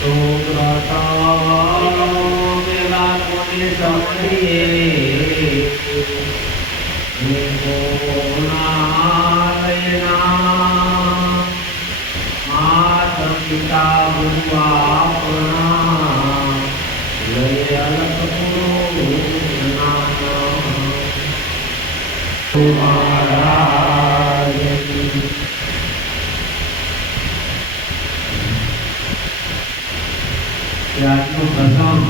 तो मेरा कोने समझिए माता पिता प्रथम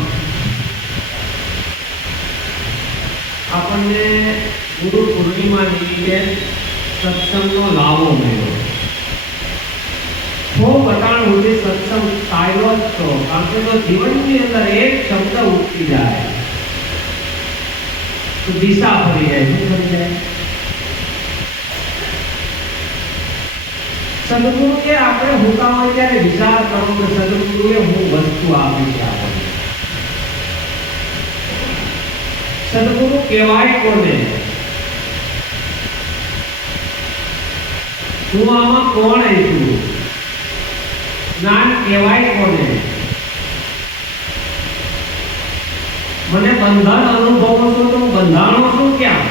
अपने गुरु पूर्णिमा निमित्ते सत्संगનો લાવો મળ્યો તો બતાણ સુધી સત્સંગ ચાલ્યો જ તો કારણ કે જો જીવનની અંદર એક શબ્દ ઉઠી જાય તો દિશા ફરી જાય શું ફરી જાય સદગુરુએ આપણે હુકા હોય ત્યારે વિચાર કરો કે સદગુરુએ હું વસ્તુ આપી છે આપણને સદગુરુ કહેવાય કોને હું આમાં કોણ છું જ્ઞાન કહેવાય કોને મને બંધન અનુભવો છો તો બંધાણો છું ક્યાં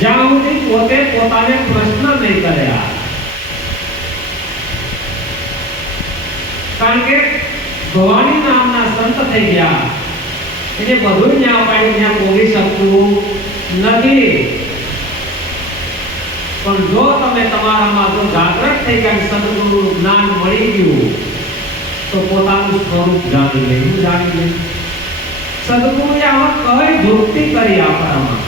જ્યાં સુધી પોતે પોતાને પ્રશ્ન નહીં કર્યા કારણ કે ભવાની નામના સંત થઈ ગયા એને બધું ન્યા પાડી ત્યાં બોલી શકતું નથી પણ જો તમે તમારામાં જો જાગૃત થઈ ગયા સદગુરુ જ્ઞાન મળી ગયું તો પોતાનું સ્વરૂપ જાણી લે શું જાણી લે સદગુરુએ આમાં કઈ યુક્તિ કરી આપણામાં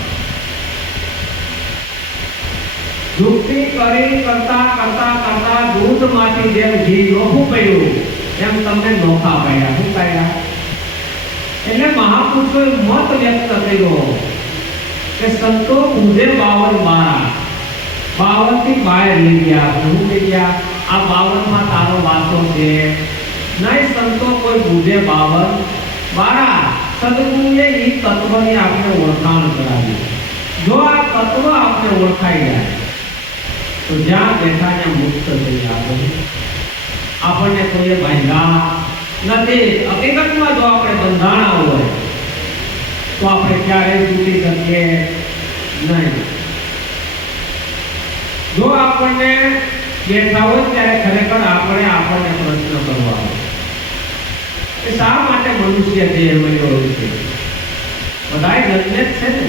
યુક્તિ કરી કરતા કરતા કરતા દૂધમાંથી જેમ ઘી નોખું પડ્યું એમ તમને નોખા પડ્યા શું પડ્યા એટલે મહાપુરુષોએ મત વ્યક્ત કર્યો કે સંતો પૂજે 52 થી બહાર લઈ ગયા શું લઈ ગયા આ 52 માં તારો વાસો છે નહીં સંતો કોઈ પૂજે 52 સદગુરુએ એ તત્વની આપણે ઓળખાણ કરાવી જો આ તત્વ આપણે ઓળખાઈ જાય તો જ્યાં બેઠા ત્યાં મુક્ત થઈ જાય આપણને કોઈએ બાંધ્યા નથી હકીકતમાં જો આપણે બંધાણા હોય તો આપણે ક્યારેય તૂટી શકીએ નહીં જો આપણને બેઠા હોય ત્યારે ખરેખર આપણને પ્રશ્ન કરવા કે શા માટે મનુષ્ય દેહ મળ્યો છે બધાય જન્મે જ છે ને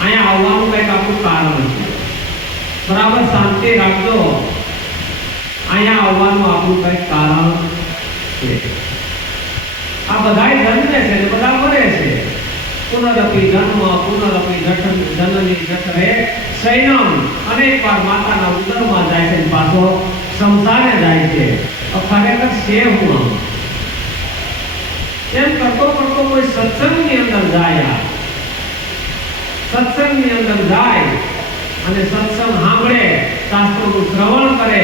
અહીંયા આવવાનું કંઈક આપણું કારણ છે બરાબર શાંતિ રાખજો અહીંયા આવવાનું આપણું કંઈક કારણ છે આ બધાય જન્મે છે ને બધા મરે છે પુનરપી જન્મ પુનરપી જનની જઠરે શયનમ અનેક વાર માતાના ઉદરમાં જાય છે પાછો સંસારે જાય છે ખરેખર છે હું એમ કરતો કરતો કોઈ સત્સંગની અંદર જાય સત્સંગની અંદર જાય અને સત્સંગ સાંભળે શાસ્ત્રોનું શ્રવણ કરે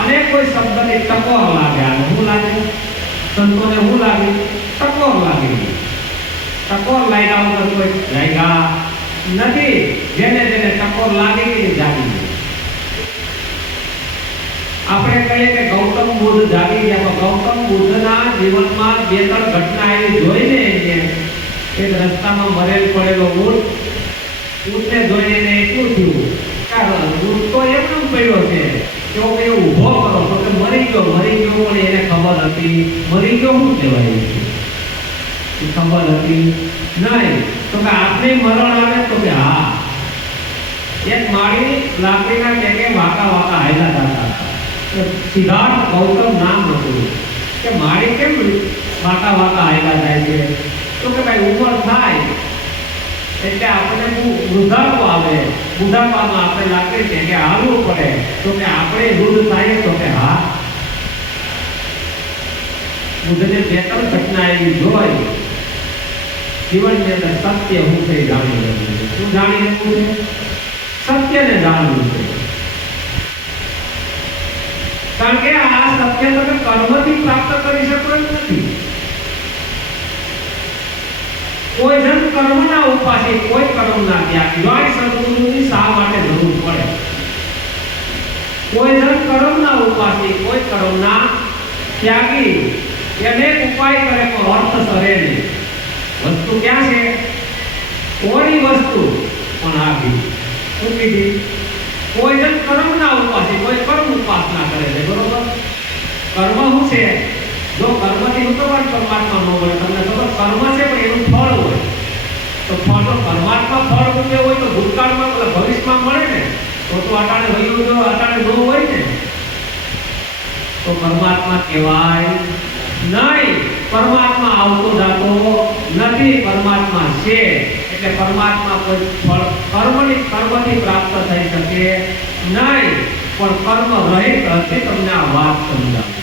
અને કોઈ શબ્દની ટકોર લાગે અને શું લાગે સંતોને શું લાગે ટકોર લાગે ટકોર લાગ્યા વગર કોઈ લાગ્યા નથી જેને જેને ટકોર લાગી ગઈ જાગી આપણે કહીએ કે ગૌતમ બુદ્ધ જાગી ગયા ગૌતમ બુદ્ધના જીવનમાં 2-3 ઘટના એવી જોઈને એક રસ્તામાં મરેલ પડેલો ઊંટને જોઈને એને એટલું થયું કારણ ઊંટ તો એમ પડ્યો છે કે એ ઊભો કરો તો કે મરી ગયો પણ એને ખબર હતી મરી ગયો શું કહેવાય ખબર હતી નહીં તો કે આપણે મરણ આવે તો કે હા એક માળી લાકડીના ટેકે વાકા હાયલા જતા સિદ્ધાર્થ ગૌતમ નામ હતું કે માળી કેમ વાકા હાયલા જાય છે તો કે ભાઈ ઉંમર થાય એટલે આપણે વૃદ્ધાપો આવે બુઢાપામાં આપણે લાકડી ટેકે હાલવું પડે તો કે આપણે વૃદ્ધ થાય તો કે હા બુદ્ધને 2-3 ઘટના એવી જોઈ જીવનની અંદર સત્ય હું છે જાણી લેવું છે શું જાણી લેવું છે સત્યને જાણવું છે કારણ કે આ સત્ય તમે કર્મથી પ્રાપ્ત કરી શકો એમ નથી કોઈ જન કર્મના ઉપાસી, કોઈ કર્મના ત્યાગી. જો આ સદગુરુની શા માટે જરૂર પડે? કોઈ જન કર્મના ઉપાસી, કોઈ કર્મના ત્યાગી. અનેક ઉપાય કરે પણ અર્થ સરે નહીં. વસ્તુ ક્યાં છે? કોઈ વસ્તુ પણ આવી શું કીધી? કોઈ જન કર્મના ઉપાસી, કોઈ કર્મ ઉપાસના કરે છે. બરોબર? કર્મ શું છે? જો કર્મથી ઉતરવાન પરમાત્મા ન મળે. તમને ખબર, કર્મ છે પણ એનું ફળ હોય. તો ફળ તો પરમાત્મા ફળ રૂપે હોય તો ભૂતકાળમાં ભવિષ્યમાં મળે ને. તો અટાણે વયું જો અટાણે ન હોય ને તો પરમાત્મા કહેવાય નહીં. પરમાત્મા આવતો જાતો નથી, પરમાત્મા છે. એટલે પરમાત્મા કોઈ ફળ કર્મથી પ્રાપ્ત થઈ શકે નહીં. પણ કર્મ રહિત હશે. તમને આ વાત સમજાવું.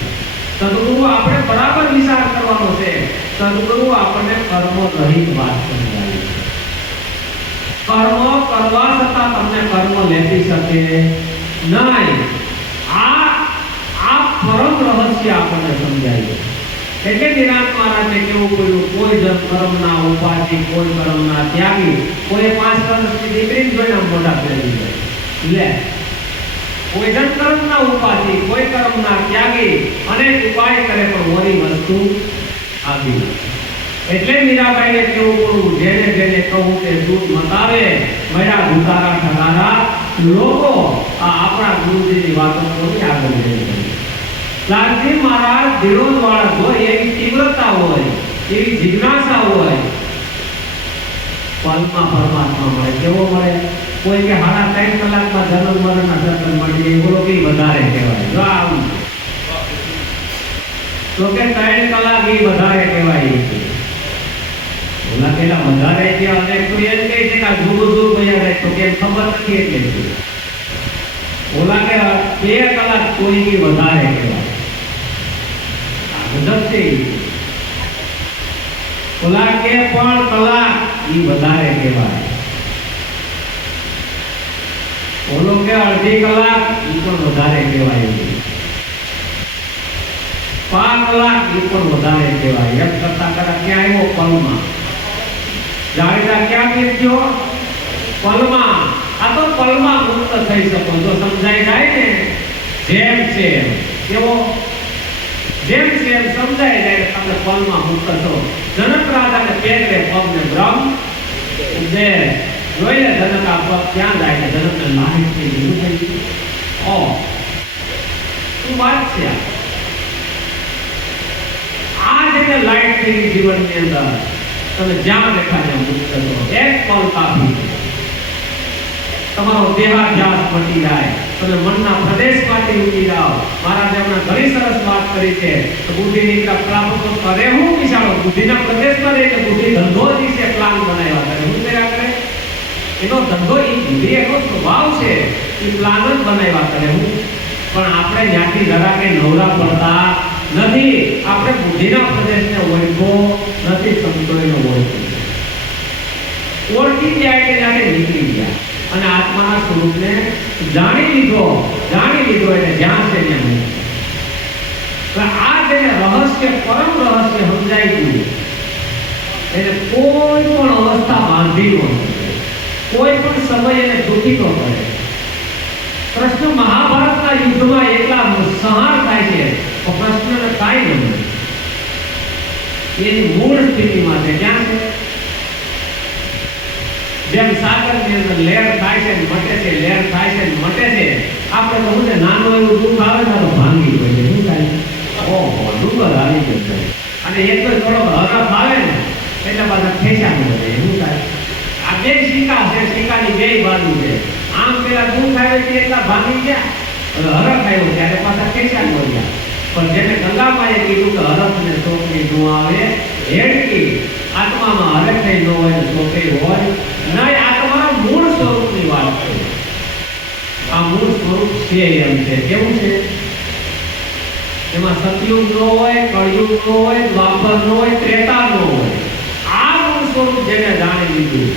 સદગુરુ આપણે બરાબર વિચાર કરવાનો છે. સદગુરુ આપણને કર્મ રહિત વાત સમજાવી છે. કર્મ કરવા છતાં તમને કર્મ લેતી શકે નહીં. આ પરમ રહસ્ય આપણને સમજાય છે. એટલે નિરાંત મહારાજને કેવું પડ્યું? કોઈ જન કર્મના ઉપાસી, કોઈ કર્મના ત્યાગી. કોઈ 5 વર્ષની દીકરીને જોઈને મોઢા ફેરવી જાય. લે, કોઈ જન કર્મના ઉપાસી, કોઈ કર્મના ત્યાગી. અનેક ઉપાય કરે પણ ઓરી વસ્તુ આવી. એટલે મીરાબાઈને કેવું પડ્યું? જેને જેને કહું તે દૂધ મતાવે, મળ્યા ભૂતારા ઠગારા લોકો. આ આપણા ગુરુજીની વાતો કોની આગળ જઈ? લાલજી મહારાજ વિરોધવાળા હોય, એવી તીવ્રતા હોય, એવી જિજ્ઞાસા હોય, પલમાં પરમાત્મા મળે. કેવો મળે? કોઈ કે 3.5 કલાકમાં જન્મ મરણના દર્શન મળી જાય, બોલો કે વધારે કહેવાય. જો આવું તો કે 3 કલાક એ વધારે કહેવાય. ઓલા પેલા વધારે છે અને કોઈ એમ કહે છે કે જુદું જુદું ભૈયા જાય તો કે ખબર નથી એટલે. ઓલા કે 2 કલાક કોઈ કે વધારે કહેવાય. ઓલા કે પણ કલાક ઈ વધારે કહેવાય. ઓલો કે 1/2 કલાક ઈ પણ વધારે કહેવાય. 5 કલાક ઈ પણ વધારે કહેવાય. એમ કરતા કરતા ક્યાં આવ્યો? પલમાં. જાણીતા ક્યાં બેઠ્યો? પલમાં. આ તો પલમાં મુક્ત થઈ શકો જો સમજાઈ જાય ને. જેમ છે કેવો? જેમ છે એમ સમજાઈ જાય તમે પલમાં મુક્ત છો. જનક રાજાને પેગરે પગને બ્રહ્મ ઉપદેશ. જોઈ લે જનક આ પગ ક્યાં જાય? જનકને લાઈટ થઈ ગયું. થઈ ગયું. ઓ શું વાત છે? આ જેને લાઈટ થઈ ગઈ જીવનની અંદર, તમે જ્યાં દેખા ત્યાં મુક્ત છો. એક પલ કાફી. તમારો દેહાધ્યાસ મટી જાય. તમે મનના પ્રદેશમાંથી ઉઠી જાઓ. મહારાજે હમણાં ઘણી સરસ વાત કરી છે. બુદ્ધિની પ્રાપ્ત કરે હું વિચારો બુદ્ધિના પ્રદેશમાં રહે એટલે બુદ્ધિ ધંધો દિવસે પ્લાન બનાવ્યા કરે. શું કર્યા કરે? એનો ધંધો એ બુદ્ધિ એનો સ્વભાવ છે. એ પ્લાન જ બનાવ્યા કરે. હું પણ આપણે ત્યાંથી જરા કઈ નવરા પડતા નથી. આપણે બુદ્ધિના પ્રદેશને ઓળખો નથી. સંતોષનો ઓળખી ગયા એટલે જાણે નીકળી ગયા અને આત્માના સ્વરૂપને જાણી લીધો એટલે જ્યાં છે ત્યાં. આ જેને રહસ્ય પરમ રહસ્ય સમજાઈ ગયું એને કોઈ પણ અવસ્થા બાંધી ન કોઈ પણ સમય એને દુઃખી ન કરે. કૃષ્ણ મહાભારતના યુદ્ધમાં એટલા સંહાર થાય છે તો કૃષ્ણને કાંઈ ન મળે. એની મૂળ સ્થિતિમાં છે. ક્યાં છે? જેમ સાગરની અંદર લહેર થાય છે મટે છે, લહેર થાય છે મટે છે. આપણે તો શું નાનો એવું દુઃખ આવે ને તો ભાંગી હોય છે. શું થાય? ઓહો, ડુંગર આવી ગયો અને એક તો થોડો હરફ આવે ને એટલે પાછા ખેંચા મળે. શું થાય? આ બે સિક્કા છે, સિક્કાની બે બાજુ છે. આમ પેલા દુઃખ આવે છે એટલા ભાંગી ગયા, હવે હરફ આવ્યો ત્યારે પાછા ખેંચા મળ્યા. પણ જેને ગંગામાએ કીધું કે હરફ ને ચોકડી ન આવે હેડકી, આત્મામાં હરફ ન હોય ને ચોકડી હોય નહીં. આ તમારા મૂળ સ્વરૂપની વાત છે. આ મૂળ સ્વરૂપ છે એમ છે. કેવું છે? એમાં સતયુગ ન હોય, કળયુગ ન હોય, દ્વાપર ન હોય, ત્રેતા ન હોય. આ મૂળ સ્વરૂપ જેને જાણી લીધું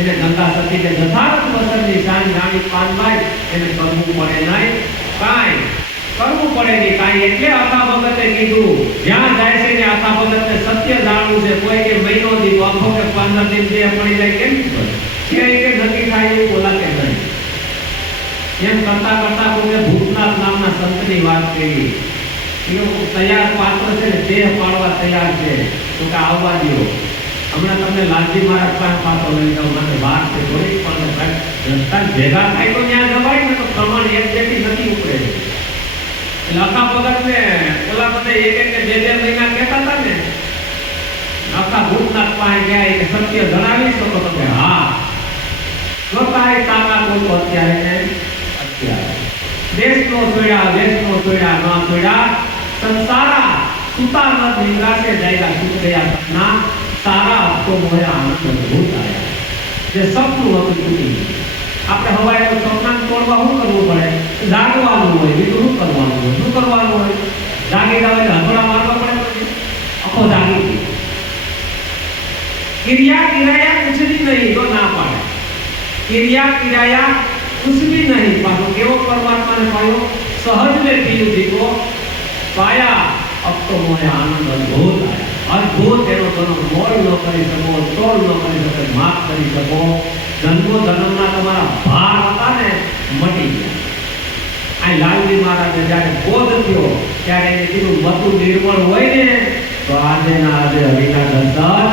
એને ગંગા સતીને યથાર્થ વસનની શાન જાણી પાનભાઈ એને કરવું પડે નહીં કાંઈ. કરવું પડે નહીં કાંઈ. એટલે આખા ભગતે કીધું જ્યાં જાય છે ને આખા ભગતને સત્ય જાણવું છે. કોઈ કે મહિનો દીધો આખો કે 15 દિન જે પડી જાય કેમ છે કે નથી થાય એવું બોલાશે નહીં. એમ કરતા કરતા કોઈને ભૂતનાથ નામના સંતની વાત કરી. એ તૈયાર પાત્ર છે ને દેહ પાડવા તૈયાર છે તો કે આવવા દો. હમણાં તમને લાલજી મહારાજ પાસે પાછો લઈ જાઉં મને વાત છે થોડીક પણ રસ્તા ભેગા થાય તો ત્યાં જવાય ને તો પ્રમાણ એક જેટલી નથી ઉપડે. એટલે આખા ભગતને ઓલા બધા એક બે મહિના કહેતા હતા ને આખા ભૂતનાથ પાસે ગયા કે સત્ય જણાવી શકો તો કે હા જો તારી તાકાત હોય તો અત્યારે દેશનો છોડ્યા ના છોડ્યા સંસારા સુતા ન નિંદ્રાસે જાયગા સુખ ગયા સપના સારા આપતો મોય આનંદ અદભુત આયા. જે સપનું હતું તૂટી આપણે હવાય સપના તોડવા શું કરવું પડે? જાગવાનું હોય. બીજું શું કરવાનું હોય? જાગી જવા હથોડા મારવા પડે. આખો જાગી ક્રિયા कुछ भी नहीं तो ना पाड़े. क्रिया कुछ भी नहीं पायो. केवो परमात्मा ने पायो सहज में पीयू दीपो पाया. अब तो मोहे आनंद अद्भुत आया. अद्भुत एनो तनो मोल न करी सको, तोल न करी सको, माफ करी सको. जन्मो जन्मना તમારા ભાર હતા ને મટી ગયા. આ લાલજી મહારાજે જ્યારે બોધ થયો ત્યારે એને કીધું મતું નિર્મળ હોય ને તો આજે ના આજે હરિના દર્શન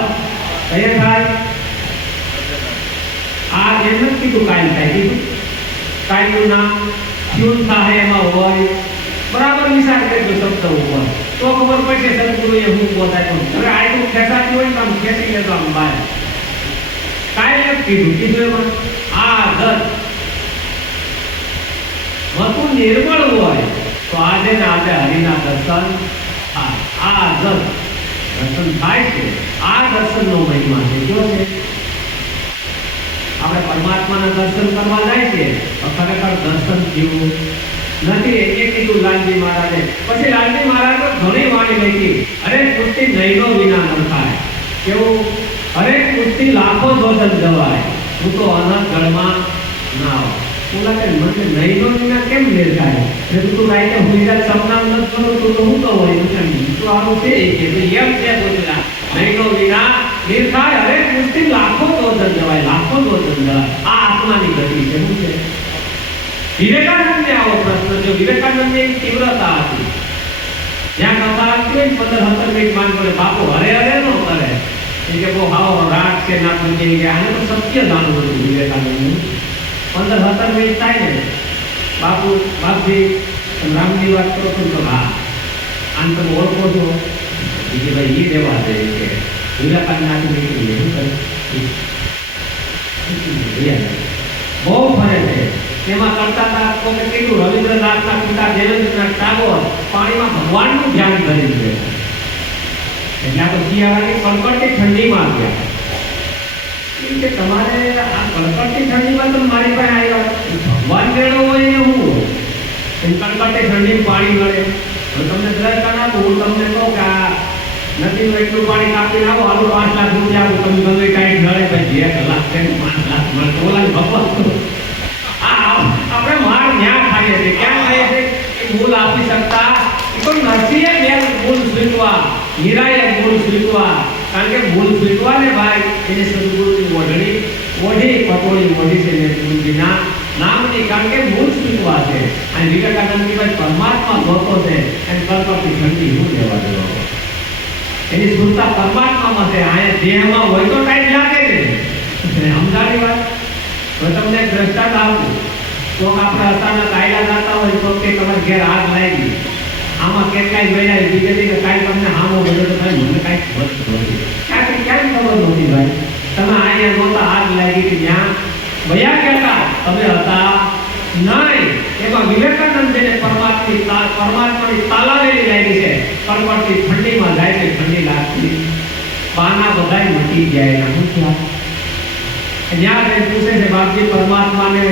કયા થાય. આ એમ નથી કીધું કાંઈ થાય. કીધું કાંઈનું નામ ટ્યુન થાય એમાં હોય બરાબર વિચાર કરજો શબ્દ ઉપર તો ખબર પડશે સદગુરુએ હું બોધાય. હવે આટલું ખેંચાતું હોય તો આમ ખેંચી લેતો આમ બહાર કાંઈ નથી કીધું એમાં આ દર્દ મતું નિર્મળ હોય તો આજે ને આજે હરિના દર્શન આ દર્શન થાય છે. આ દર્શનનો મહિમા છે. જો છે આપણે પરમાત્માના દર્શન કરવા જાય છે તો ખરેખર દર્શન થયું નથી. એ કીધું લાલજી મહારાજે. પછી લાલજી મહારાજે ઘણી વાણી લખી. અરે કુસ્તી નૈનો વિના ન થાય. કેવું? અરે કુસ્તી લાખો જોજન જવાય હું તો અનંત ગળમાં ના આવું. બોલા કે મને નૈનો વિના કેમ લેખાય? તું રાઈતે હુઈરા સપના ન કરું તો હું તો હોય તો આવું છે કે એમ છે બોલા નૈનો વિના નિર્ખાય. અરે કુસ્તી લાખો જોજન જવાય, લાખો જોજન જવાય. આ આત્માની ગતિ છે. શું છે? વિવેકાનંદને આવો પ્રશ્ન જો વિવેકાનંદની તીવ્રતા હતી. જ્યાં કથા આવતી હોય 15-17 મિનિટ માંગ પડે બાપુ હરે હરે નો કરે કે બહુ હાવ રાગ છે ના પૂછે કે આને તો સત્ય જાણવું હતું. વિવેકાનંદનું 15-17 મિનિટ થાય ને બાપુ બાપજી રામની વાત કરો છો તો હા આમ તમે ઓળખો છો કે ભાઈ એ દેવા દે કે વિવેકાનંદ આખી નીકળી શું કરે બહુ ફરે છે. એમાં કરતા હતા તો કે કીધું રવિન્દ્રનાથના પિતા દેવેન્દ્રનાથ ટાગોર પાણીમાં ભગવાનનું ધ્યાન કરી છે. એટલે આ તો શિયાળાની કડકડતી ઠંડીમાં ગયા કે તમારે આ કડકડતી ઠંડીમાં તો મારી પાસે આવ્યા ભગવાન મેળો હોય ને હું એમ કડકડતી ઠંડી પાણી મળે તો તમને દ્રષ્ટાન આપું. હું તમને કહું કે આ નદીનું એટલું પાણી કાપીને આવો હાલો 5 લાખ રૂપિયા આપું તમે ગમે કાંઈ નડે ભાઈ 1 લાખ 5 લાખ મળે ઓલા ભગવાન આપણે માર ન્યા ખાઈએ છીએ. ક્યાં ખાઈએ છીએ? એ મૂળ આપી શકતા તો નરસિંહે મેં મૂળ સ્વીકવા હીરાએ મૂળ સ્વીકવા. કારણ કે મૂળ સ્વીકવા ને ભાઈ એને સદગુરુની ઓઢી પટોળી ઓઢી છે ને ગુરુજીના નામની. કારણ કે મૂળ સ્વીકવા છે. અને વિવેકાનંદની ભાઈ પરમાત્મા ગોતો છે અને કલ્પથી ઠંડી શું લેવા દેવો. એની સુરતા પરમાત્મામાં છે. અહીંયા દેહમાં હોય તો ટાઈમ લાગે ને સમજાવી વાત. તો તમને દ્રષ્ટાંત આપું તો આપણે અચાનક આયલા જાતા હોય તો કે તમારે ઘેર આગ લાગી આમાં કેટલાય મહિના બીજેથી કે કાંઈ તમને હામો બધો તો ભાઈ મને કાંઈ ખબર નથી. ક્યાંથી ક્યાં ખબર નહોતી ભાઈ. તમે અહીંયા નહોતા આગ લાગી હતી ત્યાં ભયા કહેતા તમે હતા નહીં. એમાં વિવેકાનંદ જેને પરમાત્માની તાલાવેલી લાગી છે કડકડતી ઠંડીમાં જાય છે ઠંડી લાગતી પાના બધાય મટી જાય એના શું થયા. ત્યાં પૂછે છે બાપજી પરમાત્માને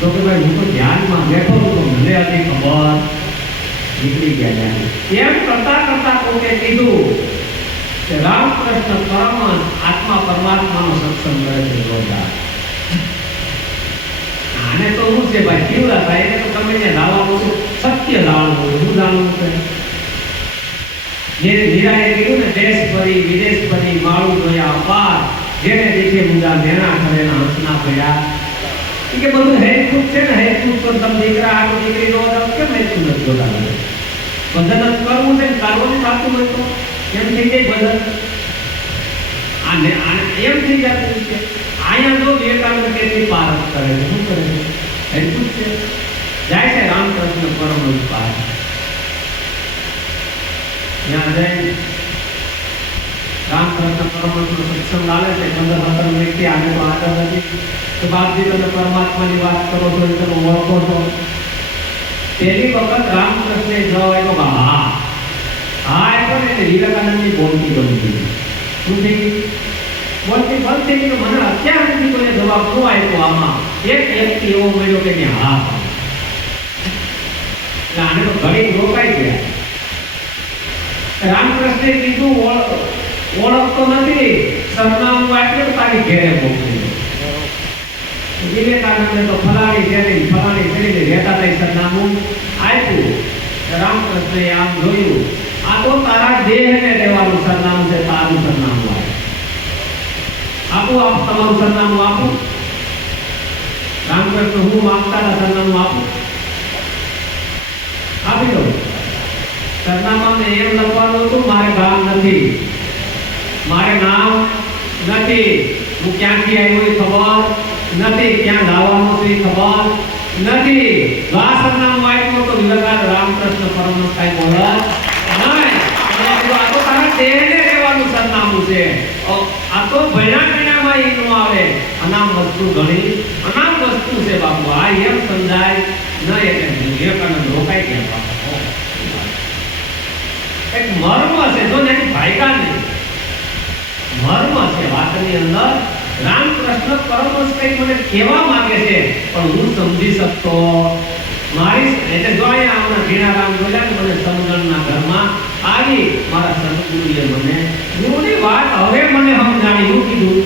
તો કે ભાઈ હું તો ધ્યાનમાં બેઠો હતો મને હતી ખબર નીકળી ગયા. એમ કરતા કરતા કોકે કીધું કે રામકૃષ્ણ પરમહંસ આત્મા પરમાત્માનો સત્સંગ કરે છે જોરદાર. આને તો શું છે ભાઈ તીવ્રતા, એને તો તમે ત્યાં લાવવાનું છે, સત્ય જાણવું છે. શું જાણવું છે? જે મીરાએ કીધું ને, દેશ ફરી વિદેશ ફરી માળું જોયા અપાર, જેને દેખે મુદા મેણા કરે ના હંસના પડ્યા. કે બધું હેતુક છે ને, હેતુક તો તમે દીકરા આટલું દીકરી નો કેમ હેતુ નથી જોતા? ભજન જ કરવું છે ને, કરવું થતું હોય તો એમ થઈ જાય ભજન. આને એમ થઈ જતું છે. અહીંયા જો વિવેકાનંદ કેટલી પારખ કરે છે, શું કરે છે? હેતુક છે. જાય છે રામકૃષ્ણ પરમહંસ પાસે, ત્યાં જઈને રામકૃષ્ણ પરમહંસનો સત્સંગ આવે છે. 15-17 મિનિટથી આને તો આગળ નથી. તો બાપજી તમે પરમાત્માની વાત કરો છો, એ તમે ઓળખો છો? પહેલી વખત રામકૃષ્ણે જવાબ આપ્યો કે હા હા આપ્યો ને, એટલે વિવેકાનંદની બોલતી બંધ થઈ. શું થઈ ગઈ? બોલતી બંધ થઈ ગઈ. તો મને અત્યાર સુધી કોઈને જવાબ ન આપ્યો. આમાં એક વ્યક્તિ એવો મળ્યો કે ને હા, એટલે આને તો ઘડી રોકાઈ ગયા. રામકૃષ્ણે કીધું ઓળખતો નથી, સરનામું આપ્યું તારી ઘેરે મોકલી. વિવેકાનંદે તો ફલાણી શેરી રહેતા હતા સરનામું આપ્યું. રામકૃષ્ણે આમ જોયું, આ તો તારા દેહને રહેવાનું સરનામું છે, તારું સરનામું આપું. તમારું સરનામું આપું. રામકૃષ્ણ હું માંગતા હતા સરનામું આપું, આપી દો. સરનામાને એમ લખવાનું હતું, મારે ગામ નથી, મારે નામ નથી, હું ક્યાંથી આવ્યો એ ખબર નથી, ક્યાં જવાનું છે એ ખબર નથી. આ સરનામું આપ્યું તો વિવેકાનંદ રામકૃષ્ણ પરમહંસ કાંઈ બોલે નહીં. આ તો તારા દેહને રહેવાનું સરનામું છે. આ તો ભણ્યામાં એ ન આવે. અનામ વસ્તુ ઘણી અનામ વસ્તુ છે બાપુ. આ એમ સમજાય નહીં. એટલે વિવેકાનંદ રોકાઈ ગયા. એક મર્મ છે, જો એની ભાઈકા નહીં, મર્મ છે વાતની અંદર. રામકૃષ્ણ પરમહંસ કંઈક મને કહેવા માંગે છે, પણ હું સમજી શકતો મારી. એટલે જો અહીંયા હમણાં ભીણારામ બોલ્યા ને, મને સમજણના ઘરમાં આવી મારા સદગુરુએ મને ગુરુની વાત હવે મને સમજાણી. એવું કીધું,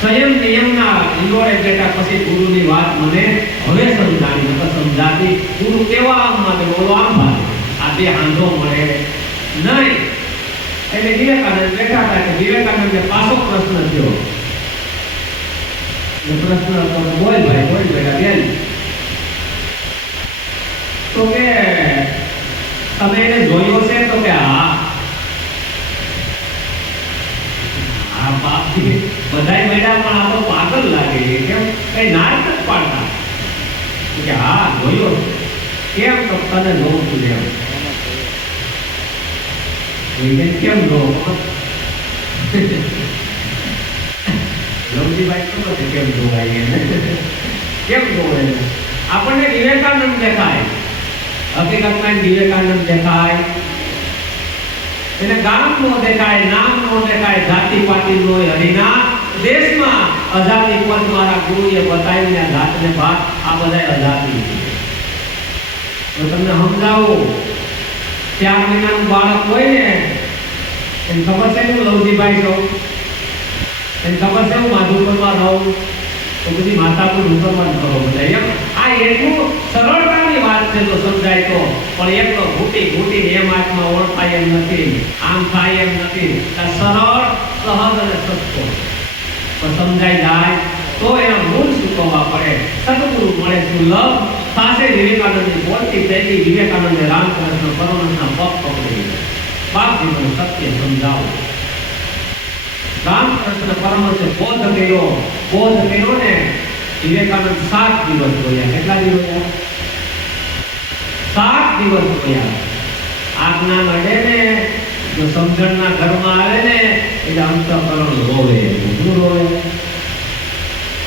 સંયમ નિયમના ઈંડોળે બેઠા પછી ગુરુની વાત મને હવે સમજાણી. નકર સમજાતી ગુરુ કેવા આમ માંગે, બોલો આમ ભાગે, આ બે હાંધો મળે નહીં. એટલે વિવેકાનંદ બેઠા હતા કે વિવેકાનંદને પાછો પ્રશ્ન થયો. પ્રશ્ન હતો, બોલ ભાઈ, બોલ બેટા બેન, તો કે તમે એને જોયો છે? તો કે હા. હા બાપજી, બધાય બેટા પણ આ તો પાગલ લાગે છે, કેમ કઈ નાટક પાડતા? કે હા જોયો છે. કેમ? તો તને જોઉં છું એમ. કેમ જોવો? લવજીભાઈ ખબર છે કેમ જોવાય એને? કેમ જોવાય? આપણને વિવેકાનંદ દેખાય, હકીકતમાં વિવેકાનંદ દેખાય. એને ગામ નો દેખાય, નામ નો દેખાય, જાતિ પાતિ નો. હરિના દેશમાં અજાતિ પદ મારા ગુરુએ બતાવીને જાતને ભાત આ બધા અજાતિ. તો તમને સમજાવું, 4 મહિનાનું બાળક હોય ને, એને ખબર છે હું લવજીભાઈ છું, એને ખબર છે હું માધુપુરમાં રહું, તો બધી માતાપુર ઉપરમાં કરો બધા. એમ આ એટલું સરળતાની વાત છે તો સમજાય તો. પણ એક તો ઘૂટી એમ આત્મા ઓળખાય એમ નથી, આમ થાય એમ નથી. સરળ, સહજ અને સસ્તો સમજાઈ જાય તો એના મૂળ ચૂકવવા પડે. સદગુરુ મળે સુલભ. સાથે વિવેકાનંદની બોલતી પહેલી વિવેકાનંદે રામકૃષ્ણ પરમહંસના પગ પકડી બાપજી મને સત્ય સમજાવો. રામકૃષ્ણ પરમહંસે બોધ કર્યો ને વિવેકાનંદ 7 દિવસ રોયા. કેટલા દિવસ રોયા? 7 દિવસ રોયા. આજ્ઞા નડે ને, જો સમજણના ઘરમાં આવે ને, એટલે અંતઃકરણ રોવે. શું રોવે?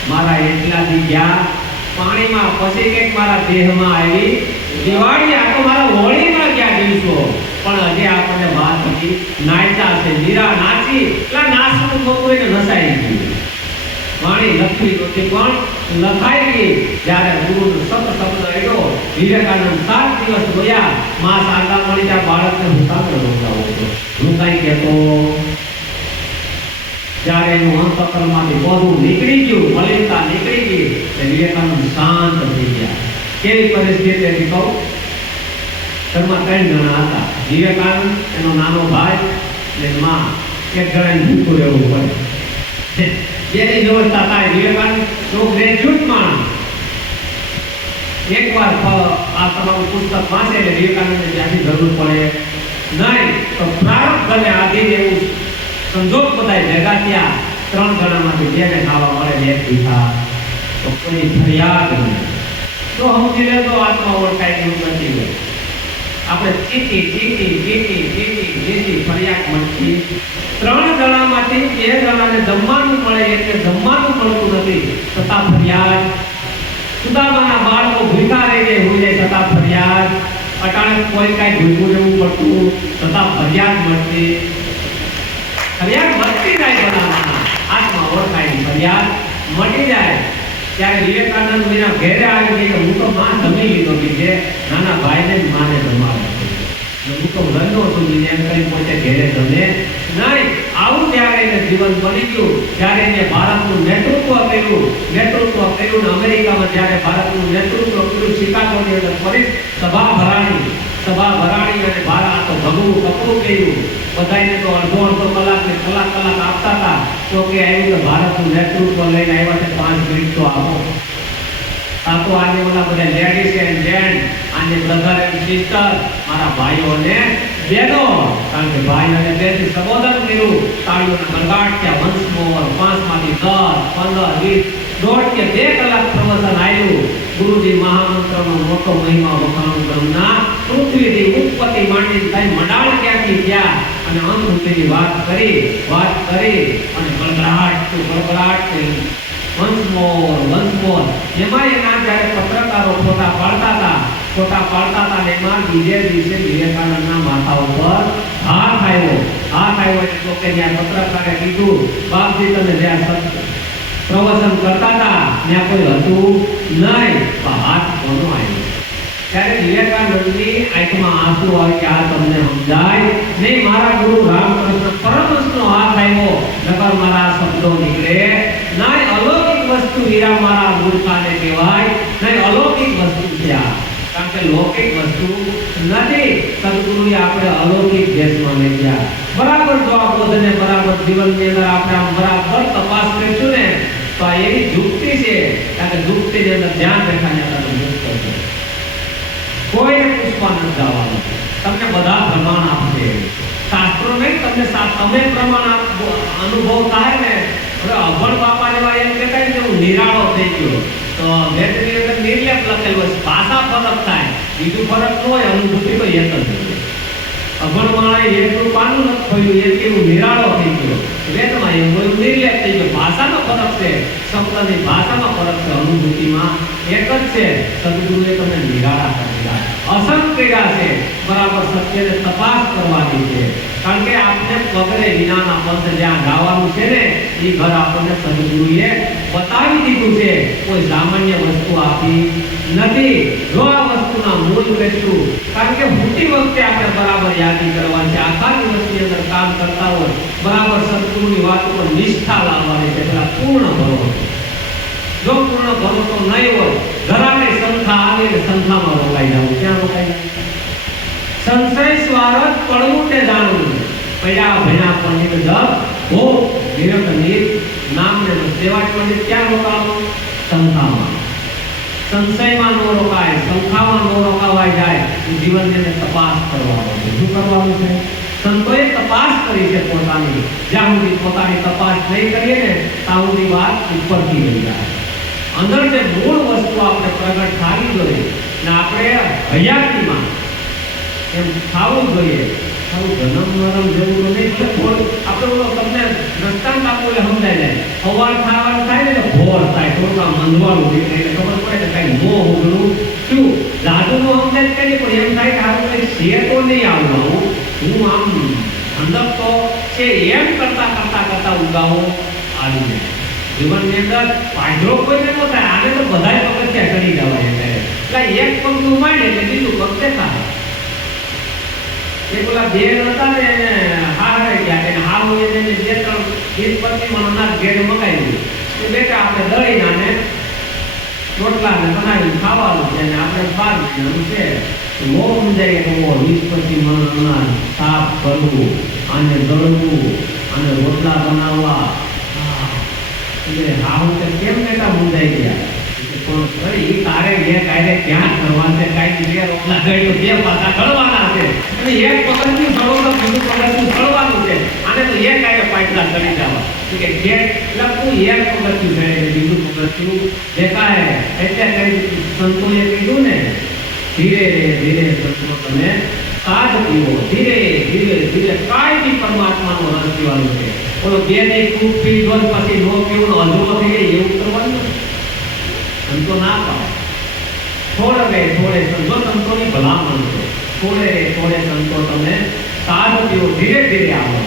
મારા એટલાથી ગયા પાણીમાં, પછી કંઈક મારા દેહમાં આવી દિવાળી. આ તો મારા હોળીમાં ગયા દિવસો, પણ હજી આપણને વાત હતી નાચતા છે. મીરા નાચી, એટલે નાચવું થતું એને નસાઈ ગયું. વાણી લખવી નહોતી પણ લખાઈ ગઈ. જ્યારે ગુરુનો શબ્દ આવ્યો, વિવેકાનંદ 7 દિવસ રોયા. માં સાગા મળી ત્યાં બાળકને હું કામ રોકાવો છો? હું કઈ કહેતો જ્યારે એનું અંતઃકરણમાંથી બધું નીકળી ગયું, મલિનતા નીકળી ગઈ, એટલે વિવેકાનંદ શાંત થઈ ગયા. કેવી પરિસ્થિતિ હતી કહું? ઘરમાં 3 જણા હતા. વિવેકાનંદ, એનો નાનો ભાઈ અને માં. એક જણાને ભૂખું રહેવું પડે. બેની વ્યવસ્થા થાય. વિવેકાનંદ તો ગ્રેજ્યુએટ માણસ. એકવાર આ તમારું પુસ્તક વાંચે એટલે વિવેકાનંદને ત્યાંથી જરૂર પડે નહીં, તો પ્રારંભ અને આધીન એવું સંજોગ બધાય ભેગા થયા. 3 જણામાંથી 2ને ખાવા મળે 2 દીઠા. તો કોઈ ફરિયાદ નહીં. તો સમજી લે તો આત્મા ઓળખાય એવું નથી હોય. આપણે ચીટી ફરિયાદ મળતી. 3 જણામાંથી 2 જણાને જમવાનું મળે એટલે જમવાનું મળતું નથી છતાં ફરિયાદ. સુદામાના બાળકો ભૂખા રહીને હોઈ જાય છતાં ફરિયાદ. અટાણે કોઈ કાંઈ ભૂખું રહેવું પડતું છતાં ફરિયાદ મળતી. ફરિયાદ મળતી જાય બનાવવાના આત્મા ઓળખાય ફરિયાદ મટી જાય. ત્યારે વિવેકાનંદ એના ઘેરે આવી કે હું તો માં જમી લીધો કે જે નાના ભાઈને જ માને જમાડે. હું તો રંગો છું એમ કરી પોતે ઘેરે જમે નહીં. આવું ત્યારે એને જીવન બની ગયું. જ્યારે એને ભારતનું નેતૃત્વ કર્યું ને અમેરિકામાં જ્યારે ભારતનું નેતૃત્વ કર્યું, શિકાગોની અંદર ફરી સભા ભરાણી અને ભારત તો ભગવું કપડું કર્યું. બધાને તો અડધો કલાક ને કલાક આપતા હતા. તો કે આવ્યું કે ભારતનું નેતૃત્વ લઈને આવ્યા છે, 5 મિનિટ તો આપો. આ તો આજે ઓલા બધા લેડીઝ એન્ડ જેન્ટ, આજે બ્રધર એન્ડ સિસ્ટર, મારા ભાઈઓ અને બહેનો, કારણ કે ભાઈ અને બહેનથી સંબોધન કર્યું. તાળીઓના ગણગાટ ત્યાં વંશ મોર 5 માંથી 10, 15, 20, દોઢ કે 2 કલાક પ્રવચન આવ્યું. ગુરુજી મહામંત્રનો મોટો મહિમા વખાણું બ્રહ્મના પૃથ્વીથી ઉત્પત્તિ માંડી થઈ મંડાળ ક્યાંથી ગયા અને અંત સુધીની વાત કરી અને ગળગળાટ વંશમોર એમાં એના જ્યારે પત્રકારો ફોટા પાડતા હતા ને એમાં બીજે દિવસે વિવેકાનંદના માથા ઉપર હાથ આવ્યો એટલે કે જ્યાં પત્રકારે કીધું, બાપજી તમે જ્યાં પ્રવચન કરતા હતા ત્યાં કોઈ હતું નહીં, હાથ કોનો આવ્યો? ત્યારે વિવેકાનંદની આંખમાં આંસુ આવે કે આ તમને સમજાય નહીં. મારા ગુરુ રામકૃષ્ણ પરમહંસનો હાથ આવ્યો, નકર મારા શબ્દો નીકળે નહીં. અલૌકિક વસ્તુ હીરા મારા મૂર્ખાને કહેવાય નહીં. અલૌકિક વસ્તુ છે આ, કારણ કે લૌકિક વસ્તુ નથી. સદગુરુએ આપણે અલૌકિક દેશમાં લઈ ગયા. બરાબર જો આ બોધને બરાબર જીવનની અંદર આપણે આમ બરાબર તપાસ કરીશું ને તો આ એવી યુક્તિ છે, કારણ કે યુક્તિની અંદર ધ્યાન દેખાડ્યા મુક્ત છે. કોઈને પૂછવા નથી જવાનું. તમને બધા પ્રમાણ આપશે. શાસ્ત્રો નહીં તમને તમે પ્રમાણ અનુભવ થાય ને. હવે અભણ બાપા જેવા એમ કહેતા કે હું નિરાળો થઈ ગયો, તો વેદની અંદર નિર્લેપ લખેલું હોય, ભાષા ફરક થાય, બીજું ફરક ન હોય, અનુભૂતિ તો એક જ હોય. અભણ માળાએ એટલું પાનું નથી ખોલ્યું એમ કે હું નિરાળો થઈ ગયો. વેદમાં એમ કોઈ નિર્લેપ થઈ ગયો. ભાષાનો ફરક છે, શબ્દની ભાષામાં ફરક છે, અનુભૂતિમાં એક જ છે. સદગુરુએ તમને નિરાળા કર્યા, અસંગ કર્યા છે. બરાબર સત્યને તપાસ કરવાની છે, કારણ કે આપણે પગરે વિનાના પંથ જ્યાં ગાવાનું છે ને એ ઘર આપણને સદગુરુએ બતાવી દીધું છે. કોઈ સામાન્ય વસ્તુ આપી નથી. જો આ વસ્તુના મૂળ વેચવું, કારણ કે મોટી વખતે આપણે બરાબર યાદી કરવાની છે. આખા દિવસની અંદર કામ કરતા હોય બરાબર સદગુરુની વાત ઉપર નિષ્ઠા લાવવાની છે. પેલા પૂર્ણ ભરોસો. જો પૂર્ણ ભરોસો નહીં હોય, ઘરાને સંસ્થા આવે ને સંસ્થામાં રોકાઈ જવું. ક્યાં રોકાઈ જવું? સંશય સ્વારથ પડવું તે જાણવું. પૈડા ભૈણા પંડિત જપ હો નિરત નીત નામને સેવા પંડિત ક્યાં રોકાવાનું? સંસ્થામાં. સંશયમાં નો રોકાય, સંસ્થામાં નો રોકાવાય જાય. જીવનની અંદર તપાસ કરવાનો છે. શું કરવાનું છે? સંતોએ તપાસ કરી છે પોતાની. જ્યાં સુધી પોતાની તપાસ નહીં કરીએ ને ત્યાં સુધી વાત ઉપરથી લઈ જાય. અંદર જે મૂળ વસ્તુ આપણે પ્રગટ થવી જોઈએ ને આપણે હયાતીમાં એમ ખાવું જોઈએ. જન્મ મરણ જેવું તો નહીં, થોડું આપણે ઓલો તમને દ્રષ્ટાંત આપવું એટલે સમજાય જાય. અવાર ખાવાનું થાય ને તો ભોર થાય, થોડુંક આમ મંદવાળું દેખાય એટલે ખબર પડે કે કઈ મોહ ઉગડું શું જાદુ નો સમજાય કરી, પણ એમ થાય કે આવું કઈ છે તો નહીં આવવાનું. હું આમ અંદર તો છે એમ કરતા ઉગાવો આવી જાય. જીવનની અંદર પાયરો કોઈને ન થાય. આને તો બધાય પગથિયા ચડી જવાય. એટલે એક પગનું માંડે એટલે બીજું પગ દેખાય. એ પેલા બેન હતા ને હા હારે ગયા એને હાવ એને બે ત્રણ 20-25 મણ અનાજ ઘેર મગાવ્યું કે બેટા આપણે દળી નાને રોટલા ને બનાવી ખાવાનું છે અને આપણે 12 મહિનાનું છે બહુ સમજાય કે 20-25 મણ અનાજ સાફ કરવું અને દળવું અને રોટલા બનાવવા એટલે હાવ તો કેમ બેટા મુંજાઈ ગયા પણ ફરી તારે એક આયરે ક્યાં કરવા છે કાઈ બે રોટલા ગળ્યો બે પાછા ગળવાના છે અને એક પગથિયું સળો તો બીજું પગથિયું સળવાનું છે આને તો એક આયરે પાટલા ચડી જવા કે જે લખું એક પગથિયું ચડે છે બીજું પગથિયું દેખાય એટલે કઈ સંતોએ કીધું ને ધીરે ધીરે સંતો તમે સાજ પીવો ધીરે ધીરે ધીરે કાયમી પરમાત્માનો રસ પીવાનો છે ઓલો બે ને ખૂબ પીધો પછી નો પીવો અધૂરો થઈ જાય એવું કરવાનું સંતો ના પાડે થોડે સંતો સંતોની ભલામણ છે થોડે સંતો તમે સાજ પીવો ધીરે ધીરે આવો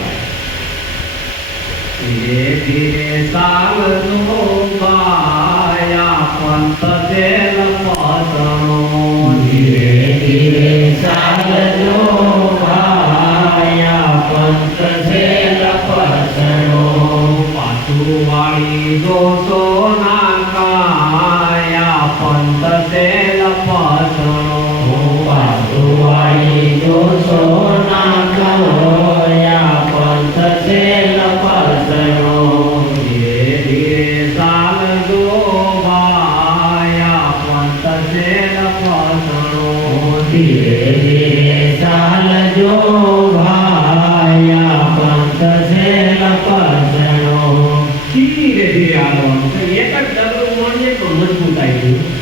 ધીરે ધીરે સાલ નો ગાયા પંથ જેલ પાસણો ધીરે ધીરે સાગજો ભાયા પંથ જેલ પાસણો પાછું વાળી દોષો ના કાયા પંથ જેલ પાસણો પાસુવાળી દોષો ના કહોયા પંથ જેલ પાસણો ધીરે ધીરે ચાલજો ભાયા પંથ જેલ પાસણો ધીરે ધીરે ચાલજો ભાયા પંથ જેલ પાસણો ધીરે ધીરે આવવાનું છે એક જ ડગલું મળીએ તો મજબૂત આવી ગયું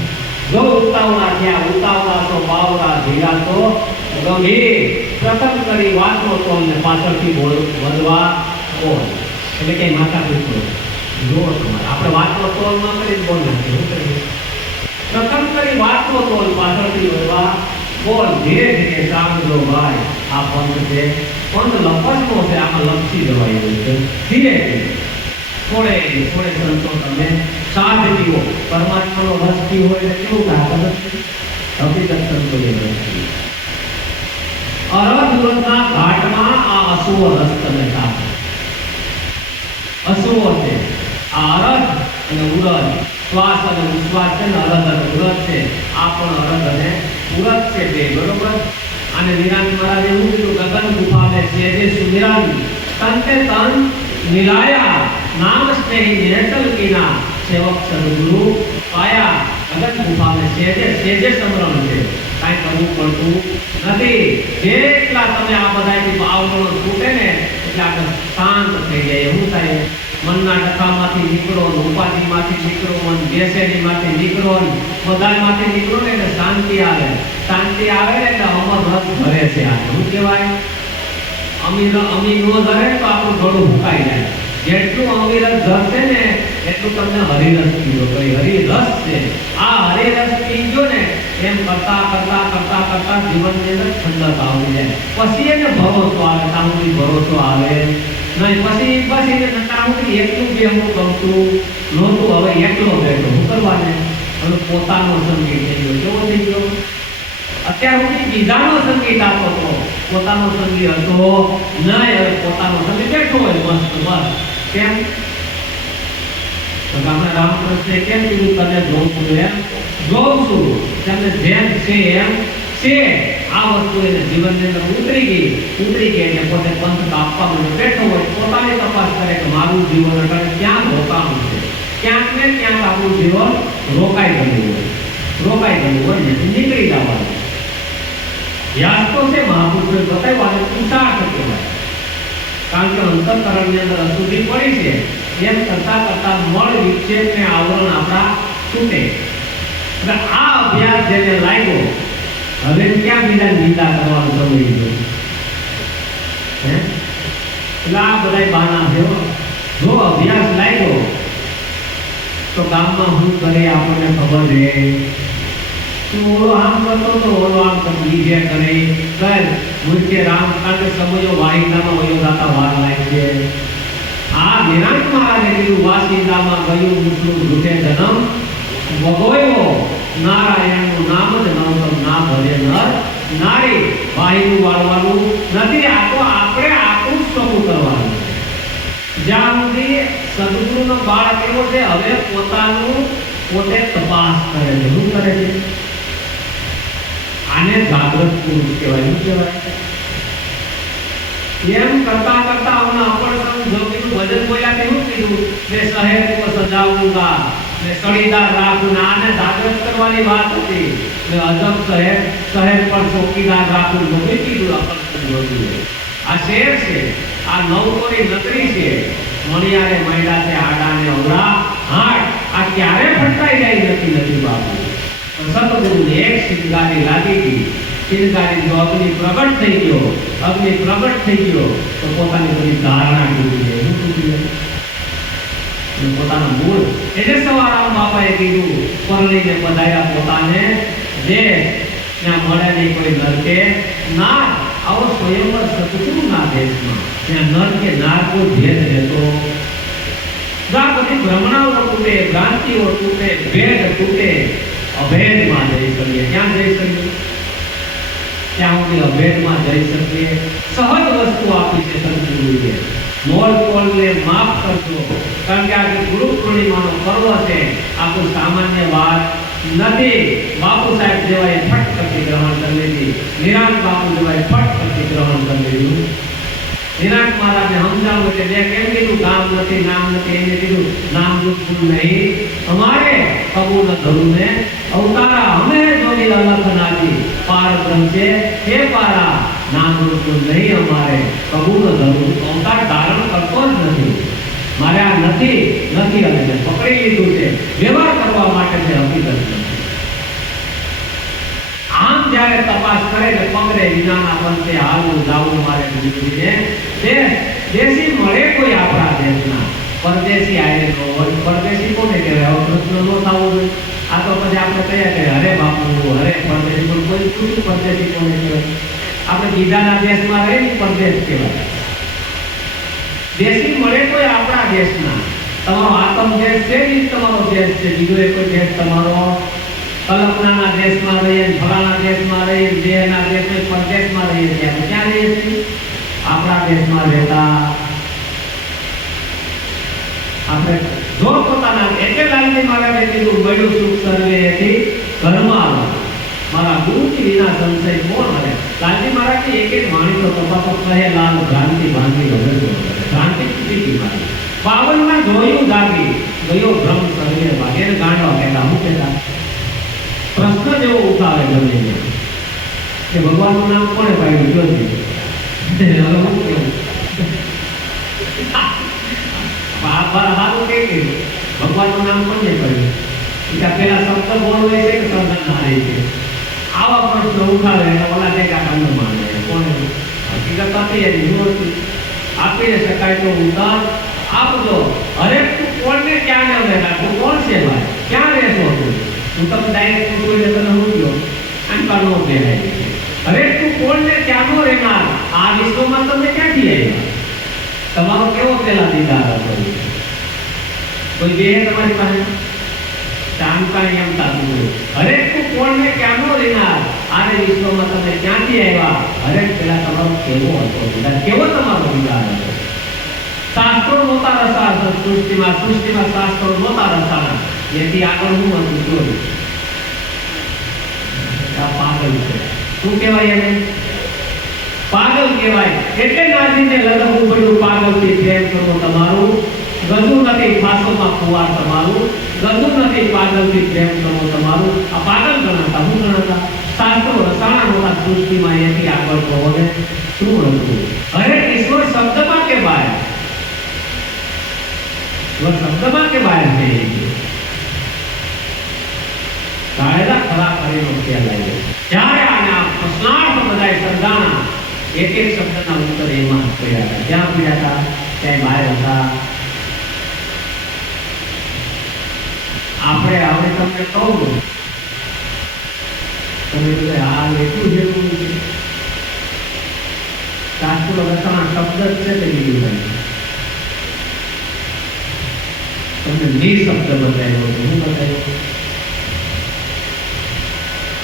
જો ઉતાવળા થયા ઉતાવળા તો બાવળા ધીરા તો ગંભીર પ્રથમ કરી વાતનો તોલ ને પાછળથી વધવા બોલ એટલે કે માથા પીછો જો તમારે આપણે વાતનો તોલ ન કરી બોલ નાખીએ શું કરીએ પ્રથમ કરી વાતનો તોલ પાછળથી વધવા બોલ ધીરે ધીરે સાંભળો ભાઈ આ પંથ છે પંથ લપસનો છે આમાં લપસી જવાય એવું છે ધીરે ધીરે થોડે સંતો તમે સાધ પીવો પરમાત્માનો રસ પીવો એટલે કેવું કાગળ હકીકત સંતોની રસ પીવો અરધુરના ઘાટમાં આ અસુવો રસ તમે સાધ અસુવો છે આ અરધ અને ઉરધ શ્વાસ અને ઉશ્વાસ છે ને અરધ અને ઉરધ છે આ પણ અરધ અને ઉરધ છે બે બરોબર અને નિરાંત મહારાજે એવું કીધું ગગન ગુફા में सेजे सुमिरन तंते तन मिलाया नाम स्नेही निरंतर कीना सेवक सदगुरु पाया गगन गुफा में सेजे समरण છે કાઈ કરવું પડતું નથી જેટલા તમે આ બધાથી ભાવનો છૂટે ને એટલે આપણે શાંત થઈ જાય એવું થાય મનના ટકામાંથી નીકળો ઉપાધિમાંથી નીકળો મન બેસેડીમાંથી નીકળો બધામાંથી નીકળો ને એટલે શાંતિ આવે ને એટલે અમર રસ ભરે છે આ શું કહેવાય અમી નો ધરે તો આપણું ગળું ફૂંકાઈ જાય જેટલું અમીરસ ધરશે ને એટલું તમને હરિરસ પીજો કઈ હરિરસ છે આ હરિરસ પીજો ને એમ કરતા જીવનની અંદર ઠંડક આવી જાય પછી એને ભરોસો આવે તામુથી ભરોસો આવે નહીં પછી એને તામુથી એકલું બી અમુક ગમતું નહોતું હવે એકલો બેઠો શું કરવાને હવે પોતાનો સંગીત થઈ ગયો કેવો થઈ ગયો અત્યાર સુધી બીજાનો સંગીત આપતો હતો પોતાનો સંગીત હતો નહીં હવે પોતાનો સંગીત બેઠો હોય મસ્ત કેમ તો આપણે રામકૃષ્ણે કેમ કીધું તને જોઉં છું એમ જોઉં છું તમને જેમ છે એમ છે આ વસ્તુ એને જીવનની અંદર ઉતરી ગઈ એટલે પોતે પંથ કાપવા માટે બેઠો હોય પોતાની તપાસ કરે કે મારું જીવન અટલે ક્યાં રોકાવું છે ક્યાંક ને ક્યાંક આપણું જીવન રોકાઈ ગયું હોય નીકળી જવાનું યાદ તો છે મહાપુરુષોએ બતાવ્યું અને પુરુષાર્થ કહેવાય કારણ કે અંતઃકરણની અંદર અશુદ્ધિ પડી છે એમ કરતા મળ વિક્ષેપ ને આવરણ આપણા છૂટે એટલે આ અભ્યાસ જેને લાગ્યો હવે ક્યાં બીજા નિંદા કરવાનો સમય ગયો એટલે આ બધા બહાના છે જો અભ્યાસ લાગ્યો તો ગામમાં શું કરે આપણને ખબર રહે ઓલો આમ કરતો તો ઓલો આમ બીજે કરે કર મુજે રામ કાંતે સમજો વાહિદામાં વયો જાતા વાર લાગશે આ નિરાંત મહારાજે કીધું વાસિંદામાં ગયું મુસ્લું રૂટે જન્મ વગોયો નારાયણનું નામ જ નવતમ નામ ભરે નર નારી વાહિનું વાળવાનું નથી આ તો આપણે આપણું ચોખ્ખું કરવાનું. જ્યાં સુધી સદગુરુનો બાળક એવો છે, હવે પોતાનું પોતે તપાસ કરે છે. શું કરે છે? આને જાગૃત પુરુષ કહેવાય. શું કહેવાય? એમ કરતા કરતા હમણાં અપણ જોગીનું ભજન બોલ્યા કે શું કીધું? મેં શહેર કો સજાઉંગા, મેં કડીદાર રાખું. આને જાગૃત કરવાની વાત હતી. મેં અજબ શહેર પર ચોકીદાર રાખું. બધું કીધું અપણ જોગીએ. આ શેર છે, આ નવકોની નકરી છે. મણિયારે મૈડા છે, આડાને અવરા હાડ. આ ક્યારે ફટકાઈ જાય નથી બાપુ. સતગુરુને એક શિંગારી લાગી ગઈ. શિંગારી જો અગ્નિ પ્રગટ થઈ ગયો, અગ્નિ પ્રગટ થઈ ગયો તો પોતાની બધી ધારણા તૂટી જાય. શું તૂટી જાય? પોતાના મૂળ. એટલે સવારામ બાપાએ કીધું, પરણીને બધાયા પોતાને દેશ, ત્યાં મળે નહીં કોઈ નરકે નાર. આવો સ્વયંવર સતગુરુના દેશમાં ત્યાં નર કે નાર કોઈ ભેદ રહેતો. આ બધી ભ્રમણાઓ તૂટે, ભ્રાંતિઓ તૂટે, ભેદ તૂટે. અભેદમાં જઈ શકીએ. ક્યાં જઈ શકીએ? ત્યાં સુધી અભેદમાં જઈ શકીએ. સહજ વસ્તુ આપી છે સદગુરુએ. મોલ કોલને માફ કરજો, કારણ કે આજે ગુરુ પૂર્ણિમાનો પર્વ છે. આ કોઈ સામાન્ય વાત નથી. બાપુ સાહેબ જેવાએ ફટ કરતી ગ્રહણ કરી લીધી. નિરાંત બાપુ જેવાએ ફટ કરતી ગ્રહણ કરી લીધું. નિરાંત મહારાજને સમજાવું એટલે મેં કેમ કીધું? ગામ નથી, નામ નથી. એને કીધું નામ દુઃખ નહીં અમારે, કબૂલ ધરુને અવતારા અમે જોડી અલખ નાજી. પાર બ્રહ્મ છે હે પારા, નામ દુઃખ નહીં અમારે, કબૂલ ધરું. અવતાર ધારણ કરતો જ નથી. મારે આ નથી નથી અને પકડી લીધું છે. વ્યવહાર કરવા માટે છે, હકીકત નથી. આમ જ્યારે તપાસ કરે ને પકડે વિનાના પંથે હાલવું જાવું મારે ગુરુજીને દેશી મળે કોઈ આપણા દેશના. પરદેશી આયે તો પરદેશી કોને કહેવાય? પ્રશ્ન નો થવો જોઈએ. આ તો પછી આપણે કયા કે હરે બાપુ હરે પરદેશી, પણ કોઈ શું પરદેશી કોને કહેવાય? આપણે બીજાના દેશમાં રહે પરદેશ કહેવાય. દેશી મળે કોઈ આપણા દેશના. તમારો આતમ દેશ છે ને તમારો દેશ છે. બીજો એક કોઈ દેશ તમારો કલ્પનાના દેશમાં રહીએ, ફલાણા દેશમાં રહીએ, દેહના દેશમાં પરદેશમાં રહીએ. ત્યાં ક્યાં રહીએ છીએ? આપણા દેશમાં રહેતા. આપણે જો પોતાના એટલે લાલજી મહારાજે કીધું, મળ્યું સુખ સર્વેથી ઘરમાં મારા ગુરુથી વિના સંશય કોણ હરે. લાલજી મહારાજે એક એક વાણી તો તપાસો કહે લાલ ભ્રાંતિ ભાંગી વગર ભ્રાંતિ તૂટી મારી. 52માં જોયું જાગી ગયો ભ્રમ સર્વે ભાગે. ગાંડવા કહેતા હું કહેતા પ્રશ્ન જેવો ઉઠાવે ગમે કે ભગવાનનું નામ કોણે પાડ્યું? જોજે. ભગવાનનું નામ કોને પડ્યું? પેલા શબ્દ બોલવે છે કે સર્જનહારી છે? આવા પ્રશ્ન ઉઠાવે એટલે ઓલા ટેકા કાંડ માને. કોને હકીકત હતી એની મૂર્તિ આપી શકાય તો ઉતાર આપજો. હરેક તું કોણને ક્યાં ને બેઠા? તું કોણ છે ભાઈ? ક્યાં રહેશો તું? હું તમને ડાયરેક્ટ પૂછું એટલે તમે હું ગયો આંકાનો પહેરાય છે. હરેક તું કોણને ક્યાંનો રહેનાર? આ વિશ્વમાં તમને ક્યાંથી આવ્યા? તમારો કેવો પેલા દીદાર હતો? કોઈ દેહ તમારી પાસે ચાંકાણી એમ થતું. હરેક તું કોણને ક્યાંનો રહેનાર? આ વિશ્વમાં તમે ક્યાંથી આવ્યા? હરેક પેલા તમારો કેવો હતો દીદાર? કેવો તમારો દીદાર હતો? શાસ્ત્રો નહોતા રસા સૃષ્ટિમાં, સૃષ્ટિમાં શાસ્ત્રો નહોતા રસાના. એથી આગળ હું હતું જોયું. આ પાગલ છે. શું કહેવાય એને? પાગલ કહેવાય. એટલે નાજીને લડવું પડ્યું. પાગલથી પ્રેમ કરવો તમારું ગજુ નથી. ફાંસોમાં કુવાર તમારું ગજુ નથી. પાગલથી પ્રેમ કરવો તમારું. આ પાગલ ગણાતા. શું ગણાતા? શાસ્ત્રો રસાણા નહોતા સૃષ્ટિમાં. એથી આગળ કહો ને શું હતું? હરેક ઈશ્વર શબ્દમાં કે બહાર? શબ્દમાં કે બહાર છે? કાયદા ખરા કરીને ખ્યાલ આવ્યો. જ્યારે આના પ્રશ્નાર્થ બધાય સર્જાણા, એક એક શબ્દના ઉત્તર એમાં પડ્યા હતા. ક્યાં પડ્યા હતા? ક્યાંય બહાર હતા? આપણે હવે તમને કહું, તમે હાલ એટલું જેવું છે શાસ્ત્રો રચના શબ્દ જ છે તે બીજું નહીં. તમને નિશબ્દ બતાવ્યો છે. હું બતાવ્યો?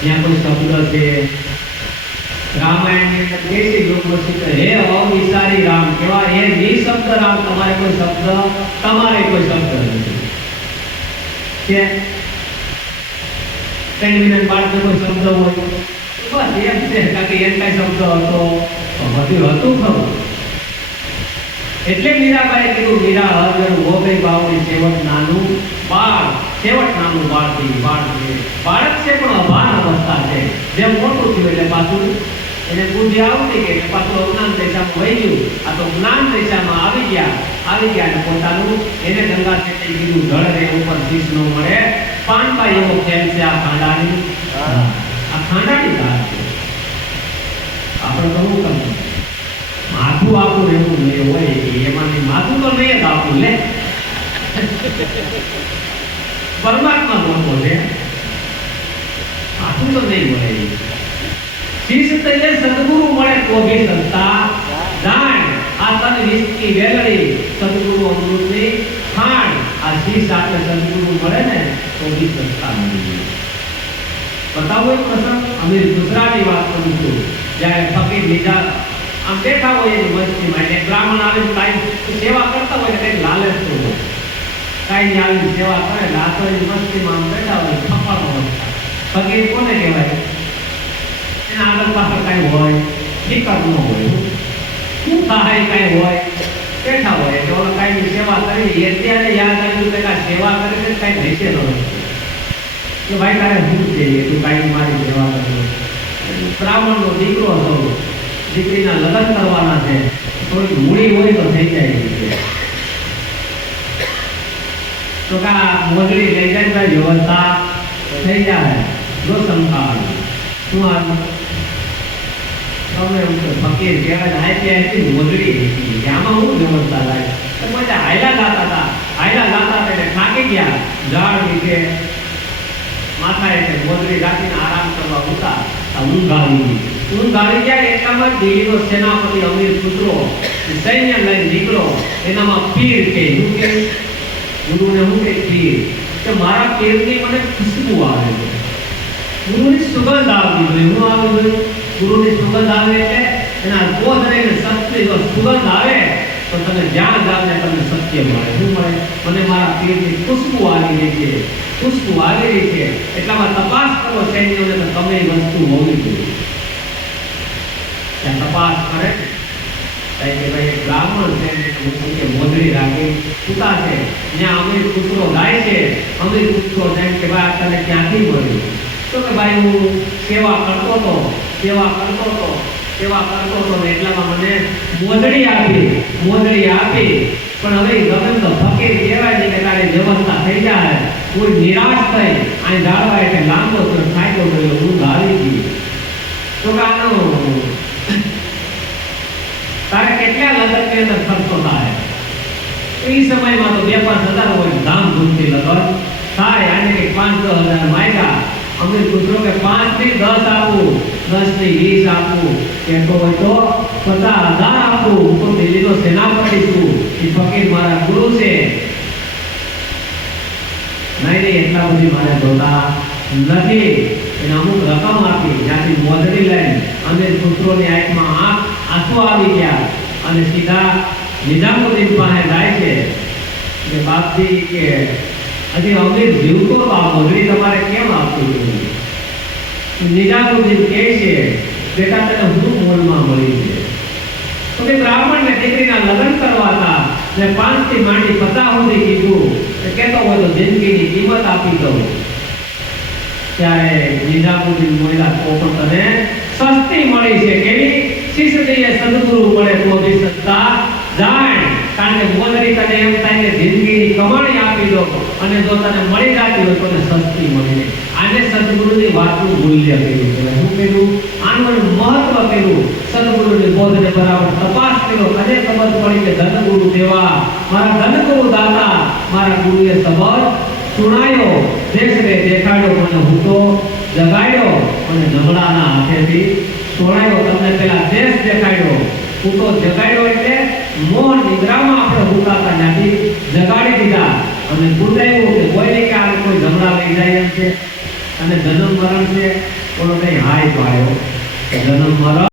ત્યાં કોઈ શબ્દ છે રામાયણની અંદર કેસી લોકવસ્તુ કે હે અવિસારી રામ કેવા હે નિશબ્દ રામ, તમારે કોઈ શબ્દ નથી કે પેન્ડમિનન બાળકને કોઈ શબ્દ હોય બસ એમ છે કે એમ કઈ શબ્દ હતો બધું હતું ખરું. એટલે મીરાબાઈએ કીધું મીરા હર ગોગઈ બાવની સેવટ નાનું બાળ છે બાળક છે પણ અભાન અવસ્થા છે. જેમ મોટું થયું એટલે પાછું એને બુદ્ધિ આવતી ગઈ એટલે પાછું અજ્ઞાન દિશામાં વહી ગયું. આ તો જ્ઞાન દિશામાં આવી ગયા અને પોતાનું એને ગંગા છેટે કીધું જળ રે ઉપર શીશ ન મળે પાનબાઈ એવો ખેલ છે આ ખાંડાની ગાત છે. આપણે તો શું કરવું માથું આપું એવું નહીં હોય એમાંથી માથું તો નહીં જ આપું લે પરમાત્મા મોટો છે માથું તો નહીં મળે. શીશ તૈલે સદગુરુ મળે તો ભી સંતા જાણ આ તન વિસ્કી વેલડી સદગુરુ અમૃતની ખાણ આ શીશ આપણે સદગુરુ મળે ને તો ભી સંતા મળી. બતાવો એક પ્રસંગ અમીર ગુજરાતી વાત કરું છું. જ્યારે ફકીર લીધા આમ બેઠા હોય એની મસ્તીમાં એટલે બ્રાહ્મણ આવે કાંઈ સેવા કરતા હોય કંઈક લાલચ તો હોય કાંઈ આવી સેવા કરે લાતોની મસ્તીમાં આમ બેઠા હોય ફપાનો ફકીર કોને કહેવાય? એના આગળ પાછળ કાંઈ હોય ફિકર ન હોય શું થાય કાંઈ હોય બેઠા હોય એટલે ઓલો કાંઈની સેવા કરી અત્યારે યાદ આવ્યું કે સેવા કરીને કાંઈ રહેશે ન કે ભાઈ તારે શું છે તું કાંઈ મારી સેવા કરી. બ્રાહ્મણનો દીકરો હતો દીકરીના લગ્ન કરવાના છે થોડીક મૂડી હોય તો થઈ જાય છે તો કા મોજડી લઈ જાય તો વ્યવસ્થા થઈ જાય જો સંખાળ શું આ તમે ફકીર કહેવાય આઈતી મોજડી હતી આમાં હું વ્યવસ્થા લાગે તો બધા હાયલા ગાતા હતા એટલે થાકી ગયા ઝાડ નીચે માથા એટલે મોજડી રાખીને આરામ કરવા ઉતા ઊંઘ આવી જાય એટલામાં દિલ્હીનો સેનાપતિ અમીર ખુસરો સૈન્ય લઈને નીકળો એનામાં પીર કે શું કે ગુરુને હું કે પીર કે મારા પીરની મને ખુશ્બુ આવે છે ગુરુની સુગંધ આવતી હોય હું આવું જોઈએ ગુરુની સુગંધ આવે એટલે એના બોધ રહીને સત્ય જો સુગંધ આવે તો તમે જ્યાં જાવ ને તમને સત્ય મળે. શું મળે? મને મારા પીરની ખુશ્બુ આવી રહી છે એટલામાં તપાસ કરો સૈન્યોને તો તમે વસ્તુ હોવી જોઈએ. ત્યાં તપાસ કરે કે ભાઈ બ્રાહ્મણ છે મોજડી રાખી સુતા છે ત્યાં અમીર પુત્રો ગાય છે અમીર પુત્રો જેમ કે ભાઈ તને ક્યાંથી મળ્યું તો કે ભાઈ હું સેવા કરતો હતો ને એટલામાં મને મોજડી આપી પણ હવે ગગન તો ફકીર કહેવાય છે કે તારી વ્યવસ્થા થઈ જાય કોઈ નિરાશ થઈ અહીં જાળવા એટલે લાંબો થાય તો ઊંઘ આવી ગઈ તો કાનો તારે કેટલા લગનની અંદર ખર્ચો થાય એ સમયમાં તો 2-5 હજાર હોય ધામધૂમથી લગન થાય આને કે 5-10 હજાર માંગ્યા અમીર પુત્રો કે 5 થી 10 આપું 10 થી 20 આપું કહેતો હોય તો 50,000 આપું હું તો દિલ્હીનો સેનાપતિ છું એ ફકીર મારા ગુરુ છે નહીં એટલા બધી મારે જોતા નથી એને અમુક રકમ આપી જ્યાંથી મોજડી લઈને અમીર પુત્રોની આંખમાં આંસુ આવી ગયા અને સીધા નિઝામુદ્દીન પાસે જાય છે કે બાપજી કે હજી અમીર જીવતો તો આ મોજડી તમારે કેમ આપવી? નિઝામુદ્દીન કહે છે બેટા તને હું મોલમાં મળી છે તો કે બ્રાહ્મણને દીકરીના લગ્ન કરવા હતા ને 5 થી માંડી 50 સુધી કીધું કહેતો હોય તો જિંદગીની કિંમત આપી દઉં. ત્યારે નિઝામુદ્દીન બોલ્યા તો પણ તને સસ્તી મળી છે કેવી? શિષ્યએ સદગુરુ મળે તો બી સત્તા જાણ કારણ કે મોજડી તને એમ થાય કે જિંદગીની કમાણી આપી દો અને જો તને મળી જતી હોય તો તને સસ્તી મળી જાય. આને સદગુરુની વાતનું મૂલ્ય કર્યું છે. શું કર્યું? આનું મહત્વ કર્યું. સદગુરુની બોધને બરાબર તપાસ કર્યો અને ખબર પડી કે ધનગુરુ દેવા મારા ધનગુરુ દાતા મારા ગુરુએ સબર સુણાયો દેશને દેખાડ્યો મને હું તો જગાડ્યો અને નબળાના હાથેથી છોડાયો. તમને પેલા દેશ દેખાડ્યો હું તો જગાડ્યો એટલે મોહ નિદ્રામાં આપણે હુકાતા ત્યાંથી જગાડી દીધા અને પૂછાયું કે કોઈને કે આ કોઈ નબળા લઈ જાય એમ છે અને જન્મ મરણ છે ઓલો કઈ હાય પાડ્યો જન્મ મરણ